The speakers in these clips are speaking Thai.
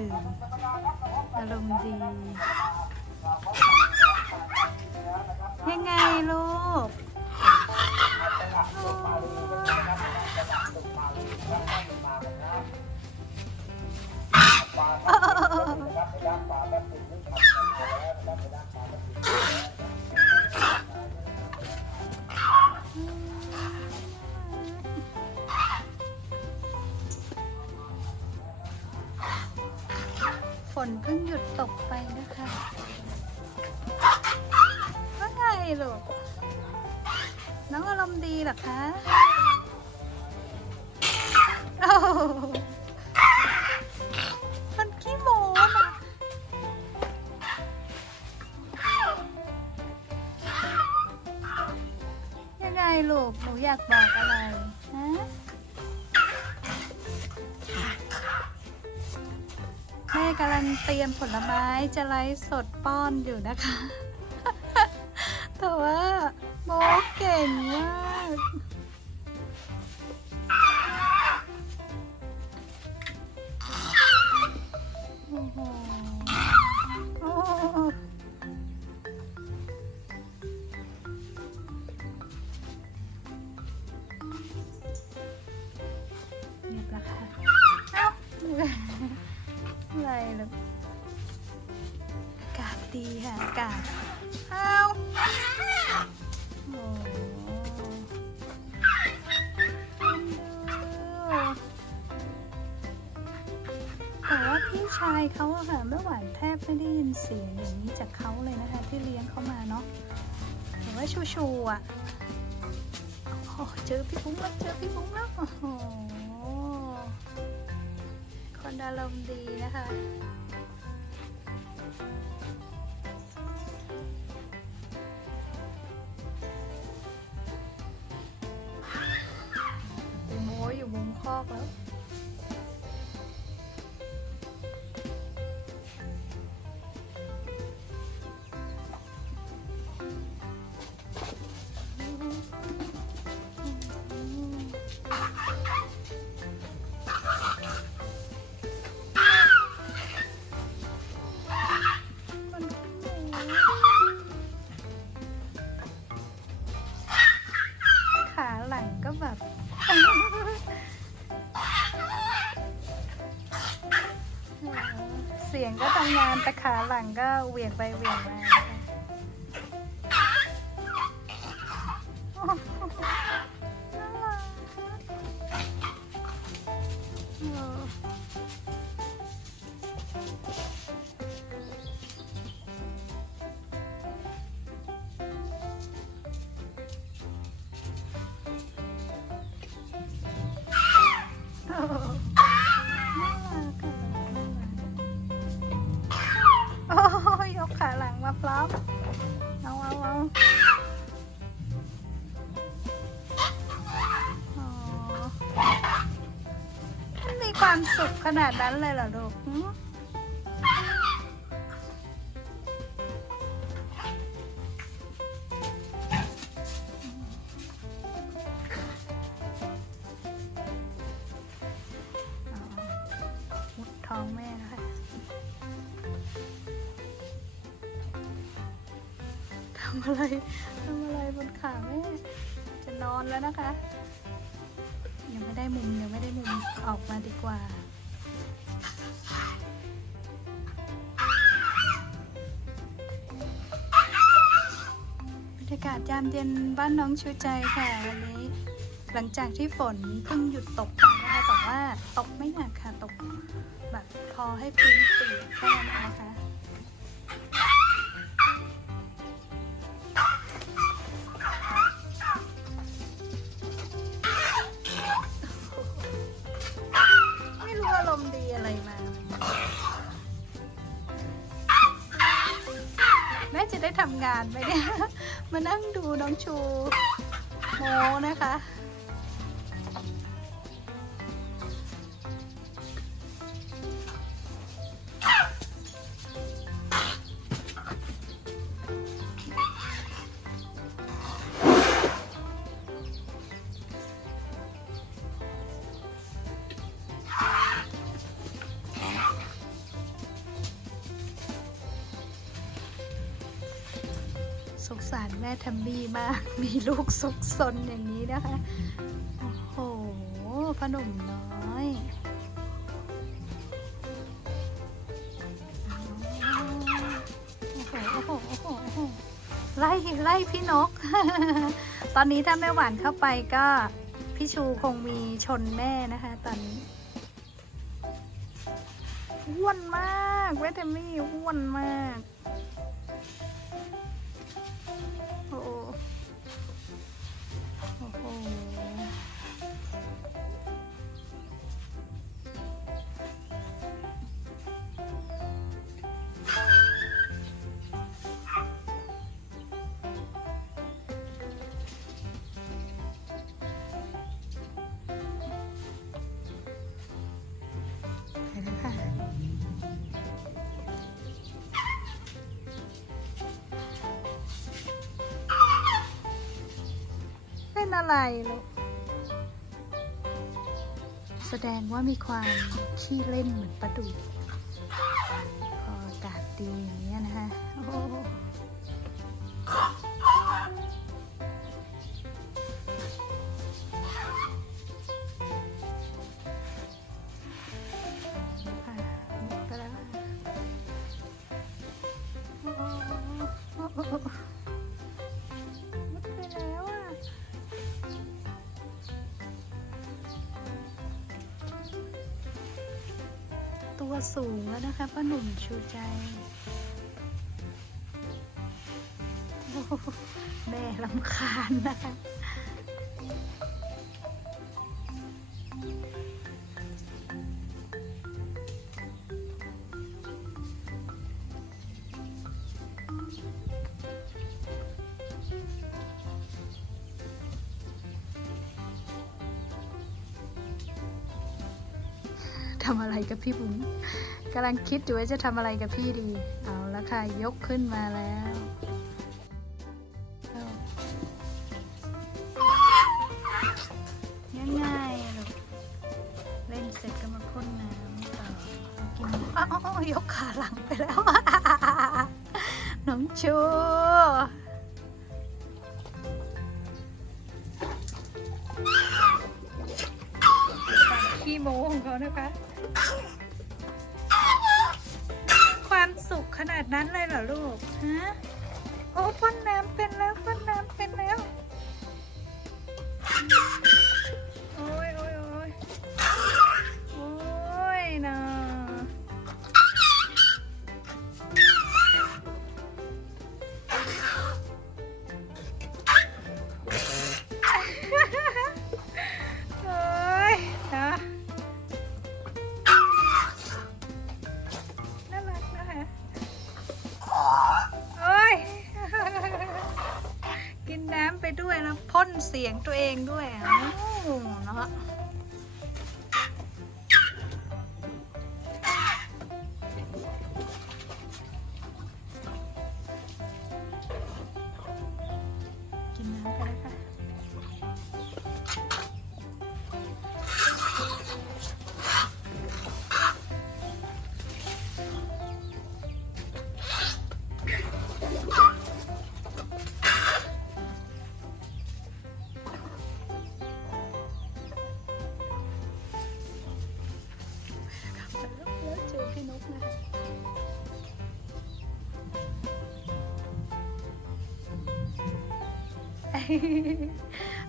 ตื่ นเพิ่งหยุดตกไปนะคะว่าไงลูก น้องอารมณ์ดีหรอคะโอ้โหมันขี้โม้น่ะยังไงลูก หนูอยากบอกอะไร กำลังเตรียมผลไม้จะไลฟ์สดป้อนอยู่นะคะ แต่ว่าโมเก่งมากโอ้โห กาศอ้าโอ้แต่ว่าพี่ชายเขาอะค่ะเมื่อวานแทบไม่ได้ยินเสียงอย่างนี้จากเขาเลยนะคะ ที่เลี้ยงเขามาเนาะแต่ว่าชูชูอะโอ้เจอพี่บุ้งแล้วเจอพี่บุ้งแล้วโอ้โหคนอารมณ์ดีนะคะ อยู่มุมคอ สียงก็ทำงานแต่ขาหลังก็เหวี่ยงไปเหวี่ยงมา ขาหลังมาพร้อมเอาเอาเอาอ๋อมันมีความสุขขนาดนั้นเลยเหรอลูกท้องแม่ำอะไรทำอะไรบนขาแม่ จะนอนแล้วนะคะ ยังไม่ได้มุมยังไม่ได้มุมออกมาดีกว่าบรรยากาศยามเย็นบ้านน้องชูใจค่ะวันนี้หลังจากที่ฝนเพิ่งหยุดตกไปนะคะแต่ว่าตกไม่หนักค่ะตกแบบพอให้พื้นเปียกแค่นั้น ได้ทำงานไหมเนี่ย มานั่งดูน้องชูโมนะคะ สงสารแม่ทัมมี่มาก มีลูกซุกซนอย่างนี้นะคะ โอ้โหพอหนุ่มน้อยโอ้โหโอ้โหโอ้โหไล่ไล่พี่นก ตอนนี้ถ้าแม่หวานเข้าไปก็พี่ชูคงมีชนแม่นะคะตอนนี้อ้วนมากเวทมี่อ้วนมาก โอ้โห อะไรลูกแสดงว่ามีความขี้เล่นเหมือนประดู ตัวสูงแล้วนะคะพ่อหนุ่มชูใจโอ้โหแม่ลำคาญนะคะ ทำอะไรกับพี่บุ๋มกำลังคิดอยู่ว่าจะทำอะไรกับพี่ดี เอาละค่ะ ยกขึ้นมาแล้ว ง่ายๆลูกเล่นเสร็จก็มาพ่นน้ำต่อกินอ้าวยกขาหลังไปแล้ว น้องชูขี้โมของเขานะคะ ความสุขขนาดนั้นเลยเหรอลูก ฮะ โอ้พ่นน้ำเป็นแล้วพ่นน้ำ เสียงตัวเองด้วยอะเนาะ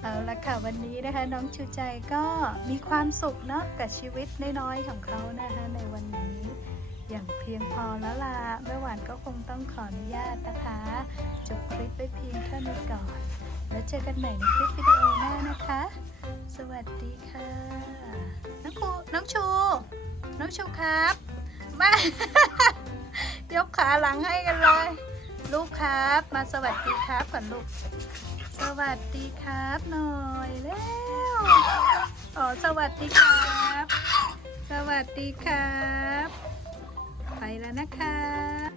เอาละค่ะวันนี้นะคะน้องชูใจก็มีความสุขเนาะกับชีวิตน้อยๆของเขานะคะในวันนี้อย่างเพียงพอแล้วล่ะแม่หวานก็คงต้องขออนุญาตนะคะจบคลิปไปเพียงเท่านี้ก่อน แล้วเจอกันใหม่ในคลิปวิดีโอหน้านะคะ สวัสดีค่ะ น้องครูน้องชู น้องชูครับมายกขาหลังให้กันเลย ลูกครับ มาสวัสดีครับก่อนลูก สวัสดีครับหน่อยแล้วอ๋อสวัสดีครับ สวัสดีครับ ไปแล้วนะคะ